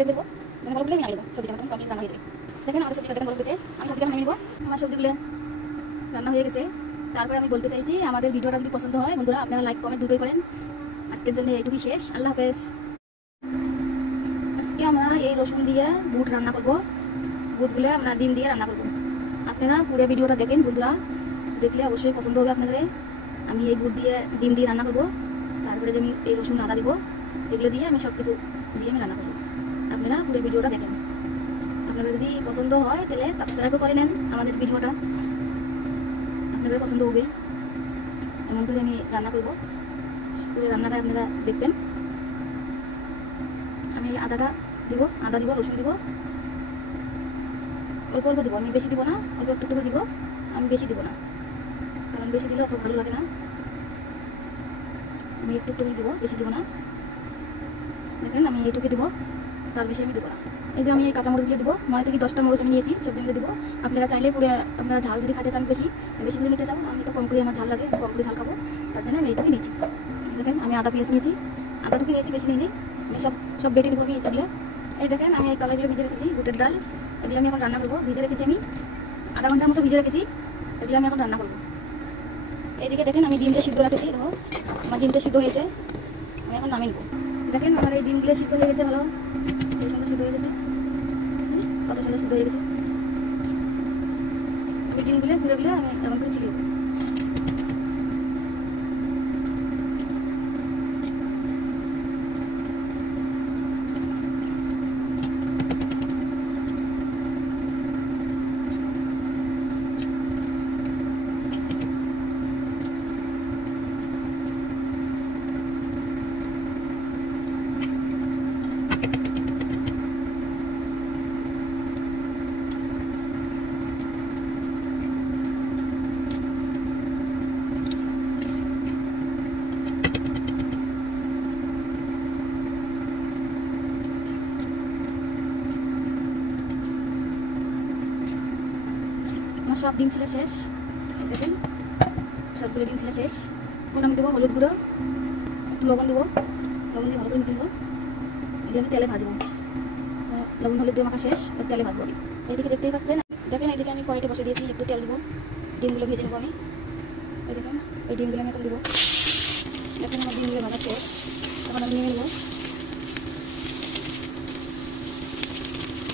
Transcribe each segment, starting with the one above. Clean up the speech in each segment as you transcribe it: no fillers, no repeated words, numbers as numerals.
জিরে দেবো, যেন ভালো করে আমি নামিয়ে দেবো। সবজিটা মতন কমপ্লিট রান্না হয়ে যাবে। দেখেন আমাদের সবজিটা দেখেন ভালো হয়েছে। আমি সবজিটা নামিয়ে নেবো। আমার সবজিগুলো রান্না হয়ে গেছে। তারপরে আমি বলতে চাইছি আমাদের ভিডিওটা যদি পছন্দ হয় বন্ধুরা আপনারা লাইক কমেন্ট দুটোই করেন। আজকের জন্য এইটুকুই শেষ। আল্লাহ হাফেজ। আজকে আমরা এই রসুন দিয়ে বুট রান্না করবো। বুটগুলো আমরা ডিম দিয়ে রান্না করবো। আপনারা পুরো ভিডিওটা দেখেন বন্ধুরা, দেখলে অবশ্যই পছন্দ হবে আপনাদের। আমি এই বুট দিয়ে ডিম দিয়ে রান্না করবো। তারপরে আমি এই রসুন আদা দিব, এগুলো দিয়ে আমি সব কিছু দিয়ে আমি রান্না করবো। আপনারা পুরো ভিডিওটা দেখেন। আপনাদের যদি পছন্দ হয় তাহলে সাবস্ক্রাইবও করে নেন আমাদের ভিডিওটা, আপনাদের পছন্দ হবে এমন করে আমি রান্না করবো। পুরো রান্নাটা আপনারা দেখবেন। আমি আদাটা দিব, আদা দিব, রসুন দিব, অল্প অল্প দিব, আমি বেশি দিব না, অল্প একটু করে দিব। আমি বেশি দিব না, কারণ বেশি দিলে অত ভালো লাগে না। আমি একটু একটু দিব, বেশি দিব না। দেখেন আমি এইটুকু দিব, তার বেশি আমি দিব না। এই যে আমি এই কাঁচামরিচগুলো দিব, 9 থেকে 10টা মরিচ আমি নিয়েছি, সবজিগুলো দিব। আপনারা চাইলে পুরো আপনারা ঝাল যদি খেতে চান বেশি করে নিতে চান। আমি তো কম করে আমার ঝাল লাগে, কম করে ঝাল খাবো, তার জন্য আমি এইটুকু নিয়েছি। দেখেন আমি আদা পেঁয়াজ নিয়েছি, আদাটুকু নিয়েছি, বেশি নিয়ে নিই। আমি সব বেটে নেবো আমি এগুলো। এই দেখেন আমি এই কলাইগুলো ভিজে রেখেছি, বুটের ডাল, এগুলো আমি এখন রান্না করবো। ভিজে রেখেছি আমি আধা ঘন্টার মতো ভিজে রেখেছি, এগুলো আমি এখন রান্না করবো। এইদিকে দেখেন আমি ডিমটা সিদ্ধ রাখেছি, দেখো আমার ডিমটা সিদ্ধ হয়েছে, আমি এখন নামিয়ে নেবো। দেখেন আমার এই ডিমগুলো সিদ্ধ হয়ে গেছে, ভালো সুন্দর সিদ্ধ হয়ে গেছে, কত সুন্দর সিদ্ধ হয়ে গেছে। আমি ডিমগুলো পুরোগুলো আমি এমন করে ছিলিয়ে দেবো। সব ডিম ছিল শেষ, দেখেন সবগুলো ডিম ছিল শেষ। এখন আমি দেবো হলুদ গুঁড়ো, একটু লবণ দেবো, লবণ দিয়ে ভালো করে মিশিয়ে দেবো। এগুলো আমি তেলে ভাজবো, লবণ হলুদ দিয়ে মাখা শেষ, তেলে ভাজবো আমি। এইদিকে দেখতেই পাচ্ছেন, দেখেন এইদিকে আমি কড়াইতে বসে দিয়েছি, একটু তেল দেবো, ডিমগুলো ভেজে নেবো আমি। এই দেখেন এই ডিমগুলো আমি এখন দেবো। দেখেন আমার ডিমগুলো ভাজা শেষ, এখন আমি নিয়ে নেবো।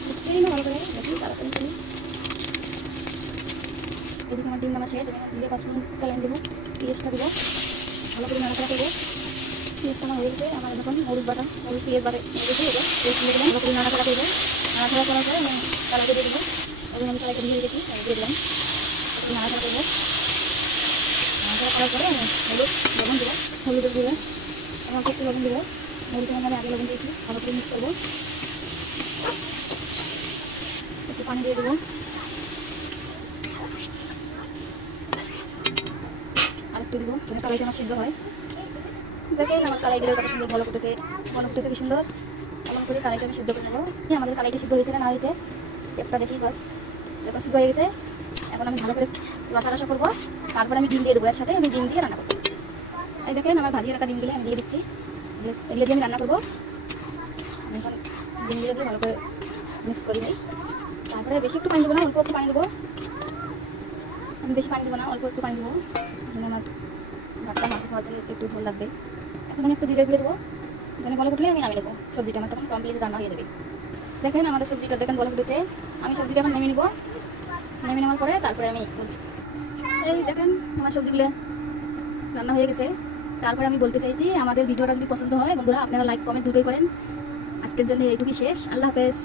দেখছেই না ভালো করে, দেখি তাড়াতাড়ি করি। এদিকে আমার ডিম নামা শেষ, আমি জিরে 5 মিনিট কালাইন দেবো, পেঁয়াজটা দেবো, ভালো করে নাড়াচাড়া করবো। পেঁয়াজটা আমার হয়ে গেছে, আমার যখন হলুদ বাটা হলুদ পেঁয়াজ বাটে হয়ে গেছে, এটা পেঁয়াজ তুলে দিলাম, ভালো করে নাড়াচাড়া করবো। নাড়াচাড়া করার পরে আমি কড়াইতে দিয়ে দেবো, এবং আমি কড়াইতে দিয়ে রেখেছি, দিয়ে দিলাম, নাড়াচাড়া করবো। নাড়াচাড়া করার পরে আমি হলুদ লবণ দেবো, হলুদের দেবো, আমাকে একটু লবণ দেবো, মরিচের মধ্যে আমি আগে লবণ দিয়েছি, ভালো করে মিক্স করবো। একটু পানি দিয়ে দেবো, আরেকটু দিব, যেন কড়াইটা আমার সিদ্ধ হয়। দেখেন আমার কড়াইগুলো কত সুন্দর ভালো ফুটেছে কি সুন্দর। এমন করে কড়াইটা আমি সিদ্ধ করে নেবো। আমাদের কড়াইটা সিদ্ধ হয়েছে না হয়েছে একটা দেখি, বাস দেখো সিদ্ধ হয়ে গেছে। এখন আমি ভালো করে রসা করবো, তারপরে আমি ডিম দিয়ে দেবো, এর সাথে আমি ডিম দিয়ে রান্না করবো। এই দেখেন আমার ভাজিয়ে রাখা ডিমগুলো আমি দিয়ে দিচ্ছি, এগুলো দিয়ে আমি রান্না করবো। আমি এখন ডিমগুলো দিয়ে ভালো করে মিক্স করে দিই। তারপরে বেশি একটু পানি দেবো না, অল্প একটু পানি দেবো। আমি বেশি পানি দেবো না, অল্প একটু পানি দেবো, আমার ভাতটা মাখা খাওয়ার জন্য একটু ঝোল লাগবে। এখন আমি একটু জিরে গুঁড়ো দেবো, যেন বলে ফুটলে আমি নামিয়ে নেবো। সবজিটা আমার তখন কমপ্লিট রান্না হয়ে যাবে। দেখেন আমাদের সবজিটা দেখেন বলে ফুটেছে, আমি সবজিটা এখন নেমে নেবো। নেমে নেওয়ার পরে তারপরে আমি বলছি, এই দেখেন আমার সবজিগুলো রান্না হয়ে গেছে। তারপরে আমি বলতে চাইছি আমাদের ভিডিওটা যদি পছন্দ হয় বন্ধুরা আপনারা লাইক কমেন্ট দুটোই করেন। আজকের জন্য এইটুকুই শেষ। আল্লাহ হাফেজ।